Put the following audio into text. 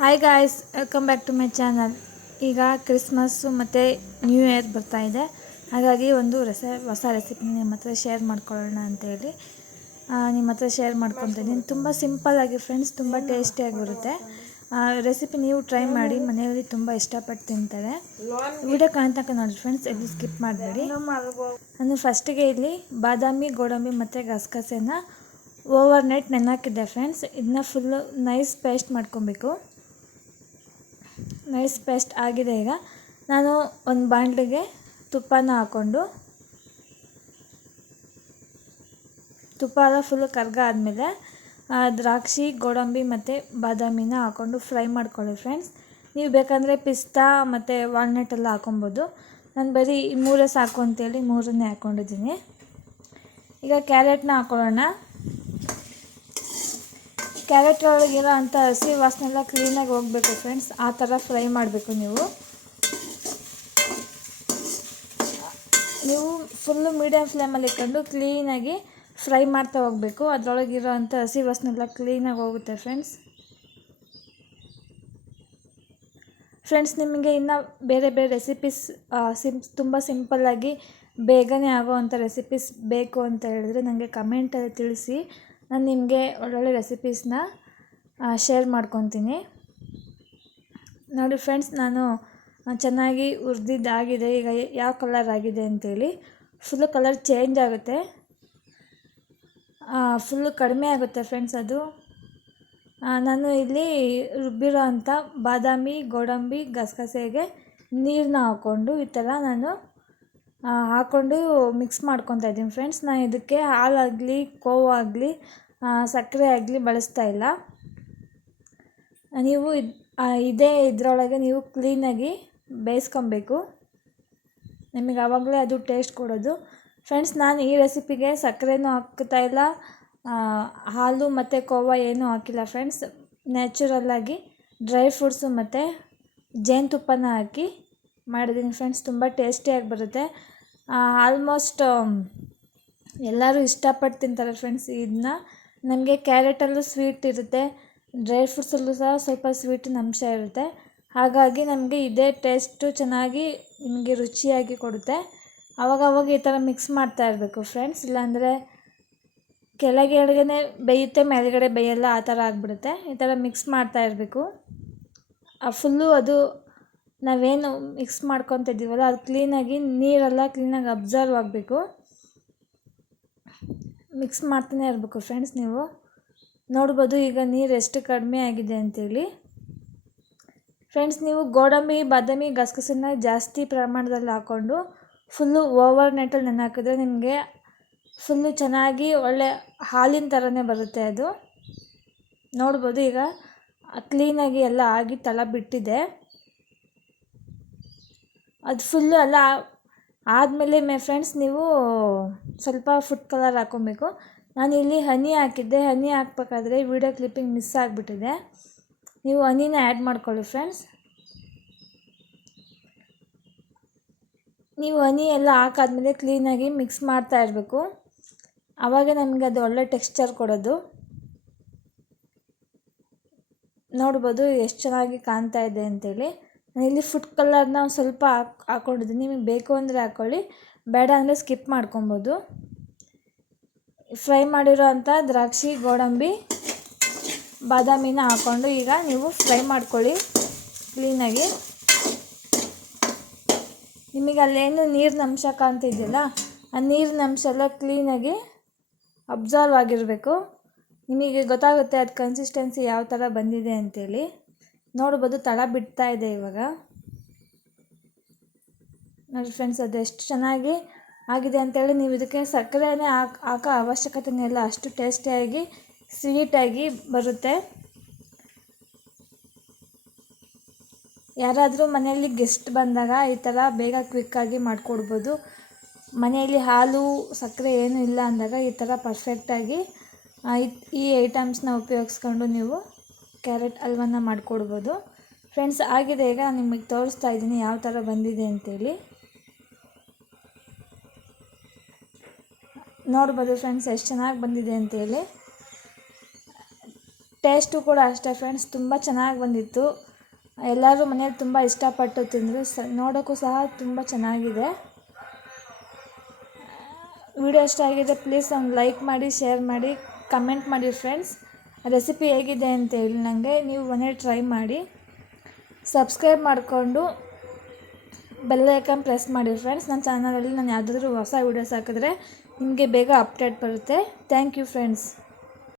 Hi guys, welcome back to my channel. ಈಗ Christmas ಮತ್ತು new year ಬರ್ತಾ ಇದೆ. ಹಾಗಾಗಿ ಒಂದು ಹೊಸ ರೆಸಿಪಿ ನಿಮ್ಮ ಹತ್ರ ಶೇರ್ ಮಾಡ್ಕೊಳ್ಳೋಣ ಅಂತೇಳಿ ನಿಮ್ಮ ಹತ್ರ ಶೇರ್ ಮಾಡ್ಕೊತಿದ್ದೀನಿ. ತುಂಬ ಸಿಂಪಲ್ಲಾಗಿ ಫ್ರೆಂಡ್ಸ್, ತುಂಬ ಟೇಸ್ಟಿಯಾಗಿ ಬರುತ್ತೆ. ರೆಸಿಪಿ ನೀವು ಟ್ರೈ ಮಾಡಿ, ಮನೆಯಲ್ಲಿ ತುಂಬ ಇಷ್ಟಪಟ್ಟು ತಿಂತಾರೆ. ವಿಡಿಯೋ ಕಾಣ್ತಕ್ಕ ನೋಡಿ ಫ್ರೆಂಡ್ಸ್, ಎಲ್ಲಿ ಸ್ಕಿಪ್ ಮಾಡಬೇಡಿ. ನಾನು ಫಸ್ಟಿಗೆ ಇಲ್ಲಿ ಬಾದಾಮಿ, ಗೋಡಂಬಿ ಮತ್ತು ಗಸಗಸೆನ ಓವರ್ ನೈಟ್ ನೆನೆಹಾಕಿದ್ದೆ ಫ್ರೆಂಡ್ಸ್. ಇದನ್ನ ಫುಲ್ಲು ನೈಸ್ ಪೇಸ್ಟ್ ಮಾಡ್ಕೊಬೇಕು. ನೈಸ್ ಪೇಸ್ಟ್ ಆಗಿದೆ. ಈಗ ನಾನು ಒಂದು ಬಾಣಲಿಗೆ ತುಪ್ಪನ ಹಾಕ್ಕೊಂಡು, ತುಪ್ಪ ಎಲ್ಲ ಫುಲ್ಲು ಕರ್ಗ ಆದಮೇಲೆ ದ್ರಾಕ್ಷಿ, ಗೋಡಂಬಿ ಮತ್ತು ಬಾದಾಮಿನ ಹಾಕ್ಕೊಂಡು ಫ್ರೈ ಮಾಡ್ಕೊಳ್ಳಿ ಫ್ರೆಂಡ್ಸ್. ನೀವು ಬೇಕಂದರೆ ಪಿಸ್ತಾ ಮತ್ತು ವಾಲ್ನಟ್ ಎಲ್ಲ ಹಾಕೊಬೋದು. ನಾನು ಬರೀ ಮೂರೇ ಸಾಕು ಅಂತೇಳಿ ಮೂರನ್ನೇ ಹಾಕ್ಕೊಂಡಿದ್ದೀನಿ. ಈಗ ಕ್ಯಾರೆಟ್ನ ಹಾಕ್ಕೊಳ್ಳೋಣ. ಕ್ಯಾರೆಟ್ ಒಳಗಿರೋ ಅಂಥ ಹಸಿ ವಾಸನೆ ಎಲ್ಲ ಕ್ಲೀನಾಗಿ ಹೋಗಬೇಕು ಫ್ರೆಂಡ್ಸ್. ಆ ಥರ ಫ್ರೈ ಮಾಡಬೇಕು. ನೀವು ಫುಲ್ಲು ಮೀಡಿಯಮ್ ಫ್ಲೇಮಲ್ಲಿ ಇಟ್ಕೊಂಡು ಕ್ಲೀನಾಗಿ ಫ್ರೈ ಮಾಡ್ತಾ ಹೋಗಬೇಕು. ಅದರೊಳಗಿರೋ ಅಂಥ ಹಸಿ ವಾಸನೆ ಎಲ್ಲ ಕ್ಲೀನಾಗಿ ಹೋಗುತ್ತೆ ಫ್ರೆಂಡ್ಸ್. ನಿಮಗೆ ಇನ್ನು ಬೇರೆ ಬೇರೆ ರೆಸಿಪೀಸ್ ತುಂಬ ಸಿಂಪಲ್ಲಾಗಿ ಬೇಗನೆ ಆಗೋವಂಥ ರೆಸಿಪೀಸ್ ಬೇಕು ಅಂತ ಹೇಳಿದ್ರೆ ನನಗೆ ಕಮೆಂಟಲ್ಲಿ ತಿಳಿಸಿ. ನಾನು ನಿಮಗೆ ಒಳ್ಳೊಳ್ಳೆ ರೆಸಿಪೀಸ್ನ ಶೇರ್ ಮಾಡ್ಕೊತೀನಿ. ನೋಡಿ ಫ್ರೆಂಡ್ಸ್, ನಾನು ಚೆನ್ನಾಗಿ ಹುರಿದಿದ್ದಾಗಿದೆ. ಈಗ ಯಾವ ಕಲರ್ ಆಗಿದೆ ಅಂತೇಳಿ ಫುಲ್ಲು ಕಲರ್ ಚೇಂಜ್ ಆಗುತ್ತೆ, ಫುಲ್ಲು ಕಡಿಮೆ ಆಗುತ್ತೆ ಫ್ರೆಂಡ್ಸ್. ಅದು ನಾನು ಇಲ್ಲಿ ರುಬ್ಬಿರೋ ಅಂಥ ಬಾದಾಮಿ, ಗೋಡಂಬಿ, ಗಸಗಸೆಗೆ ನೀರನ್ನ ಹಾಕ್ಕೊಂಡು ಈ ಥರ ನಾನು ಹಾಕ್ಕೊಂಡು ಮಿಕ್ಸ್ ಮಾಡ್ಕೊತಾ ಇದ್ದೀನಿ ಫ್ರೆಂಡ್ಸ್. ನಾನು ಇದಕ್ಕೆ ಹಾಲಾಗಲಿ, ಕೋವಾಗಲಿ, ಸಕ್ಕರೆ ಆಗಲಿ ಬಳಸ್ತಾ ಇಲ್ಲ. ನೀವು ಇದರೊಳಗೆ ನೀವು ಕ್ಲೀನಾಗಿ ಬೇಯಿಸ್ಕೊಬೇಕು. ನಿಮಗೆ ಆವಾಗಲೇ ಅದು ಟೇಸ್ಟ್ ಕೊಡೋದು ಫ್ರೆಂಡ್ಸ್. ನಾನು ಈ ರೆಸಿಪಿಗೆ ಸಕ್ಕರೆನೂ ಹಾಕ್ತಾ ಇಲ್ಲ, ಹಾಲು ಮತ್ತು ಕೋವಾ ಏನೂ ಹಾಕಿಲ್ಲ ಫ್ರೆಂಡ್ಸ್. ನ್ಯಾಚುರಲ್ಲಾಗಿ ಡ್ರೈ ಫ್ರೂಟ್ಸು ಮತ್ತು ಜೇನುತುಪ್ಪನ ಹಾಕಿ ಮಾಡಿದ್ದೀನಿ ಫ್ರೆಂಡ್ಸ್. ತುಂಬ ಟೇಸ್ಟಿಯಾಗಿ ಬರುತ್ತೆ. ಆಲ್ಮೋಸ್ಟ್ ಎಲ್ಲರೂ ಇಷ್ಟಪಟ್ಟು ತಿಂತಾರೆ ಫ್ರೆಂಡ್ಸ್ ಇದನ್ನ. ನಮಗೆ ಕ್ಯಾರೆಟಲ್ಲೂ ಸ್ವೀಟ್ ಇರುತ್ತೆ, ಡ್ರೈ ಫ್ರೂಟ್ಸಲ್ಲೂ ಸಹ ಸ್ವಲ್ಪ ಸ್ವೀಟಿನ ಅಂಶ ಇರುತ್ತೆ. ಹಾಗಾಗಿ ನಮಗೆ ಇದೇ ಟೇಸ್ಟು ಚೆನ್ನಾಗಿ ನಿಮಗೆ ರುಚಿಯಾಗಿ ಕೊಡುತ್ತೆ. ಆವಾಗವಾಗ ಈ ಥರ ಮಿಕ್ಸ್ ಮಾಡ್ತಾ ಇರಬೇಕು ಫ್ರೆಂಡ್ಸ್. ಇಲ್ಲಾಂದರೆ ಕೆಳಗಡೆನೇ ಬೇಯುತ್ತೆ, ಮೇಲ್ಗಡೆ ಬೇಯಲ್ಲ, ಆ ಥರ ಆಗಿಬಿಡುತ್ತೆ. ಈ ಥರ ಮಿಕ್ಸ್ ಮಾಡ್ತಾ ಇರಬೇಕು. ಫುಲ್ಲು ಅದು ನಾವೇನು ಮಿಕ್ಸ್ ಮಾಡ್ಕೊತಿದ್ದೀವಲ್ಲ ಅದು ಕ್ಲೀನಾಗಿ ನೀರೆಲ್ಲ ಕ್ಲೀನಾಗಿ ಅಬ್ಸರ್ವ್ ಆಗಬೇಕು. ಮಿಕ್ಸ್ ಮಾಡ್ತಾನೆ ಇರಬೇಕು ಫ್ರೆಂಡ್ಸ್. ನೀವು ನೋಡ್ಬೋದು ಈಗ ನೀರು ಎಷ್ಟು ಕಡಿಮೆ ಆಗಿದೆ ಅಂತೇಳಿ ಫ್ರೆಂಡ್ಸ್. ನೀವು ಗೋಡಂಬಿ, ಬಾದಾಮಿ, ಗಸಗಸೆನ ಜಾಸ್ತಿ ಪ್ರಮಾಣದಲ್ಲಿ ಹಾಕ್ಕೊಂಡು ಫುಲ್ಲು ಓವರ್ ನೈಟಲ್ಲಿ ನೆನೆಹಾಕಿದ್ರೆ ನಿಮಗೆ ಫುಲ್ಲು ಚೆನ್ನಾಗಿ ಒಳ್ಳೆ ಹಾಲಿನ ಥರನೇ ಬರುತ್ತೆ. ಅದು ನೋಡ್ಬೋದು ಈಗ ಕ್ಲೀನಾಗಿ ಎಲ್ಲ ಆಗಿ ತಳ ಬಿಟ್ಟಿದೆ. ಅದು ಫುಲ್ಲು ಎಲ್ಲ ಆದಮೇಲೆ ಫ್ರೆಂಡ್ಸ್ ನೀವು ಸ್ವಲ್ಪ ಫುಡ್ ಕಲರ್ ಹಾಕ್ಕೊಬೇಕು. ನಾನು ಇಲ್ಲಿ ಹನಿ ಹಾಕಿದ್ದೆ. ಹನಿ ಹಾಕ್ಬೇಕಾದ್ರೆ ವಿಡಿಯೋ ಕ್ಲಿಪ್ಪಿಂಗ್ ಮಿಸ್ ಆಗಿಬಿಟ್ಟಿದೆ. ನೀವು ಹನಿನ ಆ್ಯಡ್ ಮಾಡ್ಕೊಳ್ಳಿ ಫ್ರೆಂಡ್ಸ್. ನೀವು ಹನಿ ಎಲ್ಲ ಹಾಕಾದ್ಮೇಲೆ ಕ್ಲೀನಾಗಿ ಮಿಕ್ಸ್ ಮಾಡ್ತಾ ಇರಬೇಕು. ಆವಾಗ ನಮಗೆ ಅದು ಒಳ್ಳೆ ಟೆಕ್ಸ್ಚರ್ ಕೊಡೋದು. ನೋಡ್ಬೋದು ಎಷ್ಟು ಚೆನ್ನಾಗಿ ಕಾಣ್ತಾ ಇದೆ ಅಂತೇಳಿ. ನಾನಿಲ್ಲಿ ಫುಡ್ ಕಲರ್ನ ಒಂದು ಸ್ವಲ್ಪ ಹಾಕ್ಕೊಂಡಿದ್ದೀನಿ. ನಿಮಗೆ ಬೇಕು ಅಂದರೆ ಹಾಕ್ಕೊಳ್ಳಿ, ಬೇಡ ಅಂದರೆ ಸ್ಕಿಪ್ ಮಾಡ್ಕೊಬೋದು. ಫ್ರೈ ಮಾಡಿರೋ ಅಂಥ ದ್ರಾಕ್ಷಿ, ಗೋಡಂಬಿ, ಬಾದಾಮಿನ ಹಾಕ್ಕೊಂಡು ಈಗ ನೀವು ಫ್ರೈ ಮಾಡ್ಕೊಳ್ಳಿ ಕ್ಲೀನಾಗಿ. ನಿಮಗೆ ಅಲ್ಲೇನು ನೀರಿನ ಅಂಶ ಕಾಣ್ತಿದೆಯಲ್ಲ, ಆ ನೀರಿನ ಅಂಶ ಎಲ್ಲ ಕ್ಲೀನಾಗಿ ಅಬ್ಸರ್ವ್ ಆಗಿರಬೇಕು. ನಿಮಗೆ ಗೊತ್ತಾಗುತ್ತೆ ಅದು ಕನ್ಸಿಸ್ಟೆನ್ಸಿ ಯಾವ ಥರ ಬಂದಿದೆ ಅಂತೇಳಿ. ನೋಡ್ಬೋದು ತಳ ಬಿಡ್ತಾ ಇದೆ ಇವಾಗ. ನೋಡಿ ಫ್ರೆಂಡ್ಸ್, ಅದು ಎಷ್ಟು ಚೆನ್ನಾಗಿ ಆಗಿದೆ ಅಂತೇಳಿ. ನೀವು ಇದಕ್ಕೆ ಸಕ್ಕರೆನೇ ಹಾಕೋ ಅವಶ್ಯಕತೆನೇ ಇಲ್ಲ, ಅಷ್ಟು ಟೇಸ್ಟಿಯಾಗಿ ಸ್ವೀಟಾಗಿ ಬರುತ್ತೆ. ಯಾರಾದರೂ ಮನೆಯಲ್ಲಿ ಗೆಸ್ಟ್ ಬಂದಾಗ ಈ ಥರ ಬೇಗ ಕ್ವಿಕ್ಕಾಗಿ ಮಾಡಿಕೊಡ್ಬೋದು. ಮನೆಯಲ್ಲಿ ಹಾಲು, ಸಕ್ಕರೆ ಏನೂ ಇಲ್ಲ ಅಂದಾಗ ಈ ಥರ ಪರ್ಫೆಕ್ಟಾಗಿ ಈ ಐಟಮ್ಸ್ನ ಉಪಯೋಗಿಸ್ಕೊಂಡು ನೀವು ಕ್ಯಾರೆಟ್ ಹಲ್ವನ ಮಾಡಿಕೊಡ್ಬೋದು ಫ್ರೆಂಡ್ಸ್. ಆಗಿದೆ ಈಗ ನಿಮಗೆ ತೋರಿಸ್ತಾ ಇದ್ದೀನಿ ಯಾವ ಥರ ಬಂದಿದೆ ಅಂತೇಳಿ. ನೋಡ್ಬೋದು ಫ್ರೆಂಡ್ಸ್ ಎಷ್ಟು ಚೆನ್ನಾಗಿ ಬಂದಿದೆ ಅಂತೇಳಿ. ಟೇಸ್ಟು ಕೂಡ ಅಷ್ಟೇ ಫ್ರೆಂಡ್ಸ್, ತುಂಬ ಚೆನ್ನಾಗಿ ಬಂದಿತ್ತು. ಎಲ್ಲರೂ ಮನೇಲಿ ತುಂಬ ಇಷ್ಟಪಟ್ಟು ತಿಂದರು. ನೋಡೋಕ್ಕೂ ಸಹ ತುಂಬ ಚೆನ್ನಾಗಿದೆ. ವಿಡಿಯೋ ಇಷ್ಟ ಆಗಿದೆ ಪ್ಲೀಸ್ ಒಂದು ಲೈಕ್ ಮಾಡಿ, ಶೇರ್ ಮಾಡಿ, ಕಮೆಂಟ್ ಮಾಡಿ ಫ್ರೆಂಡ್ಸ್. ರೆಸಿಪಿ ಹೇಗಿದೆ ಅಂತ ಹೇಳಿ ನನಗೆ. ನೀವು ಮನೇಲಿ ಟ್ರೈ ಮಾಡಿ. ಸಬ್ಸ್ಕ್ರೈಬ್ ಮಾಡಿಕೊಂಡು ಬೆಲ್ ಐಕಾನ್ ಪ್ರೆಸ್ ಮಾಡಿ ಫ್ರೆಂಡ್ಸ್. ನನ್ನ ಚಾನಲಲ್ಲಿ ನಾನು ಯಾವುದಾದ್ರೂ ಹೊಸ ವೀಡಿಯೋಸ್ ಹಾಕಿದ್ರೆ ನಿಮಗೆ ಬೇಗ ಅಪ್ಡೇಟ್ ಬರುತ್ತೆ. Thank you friends.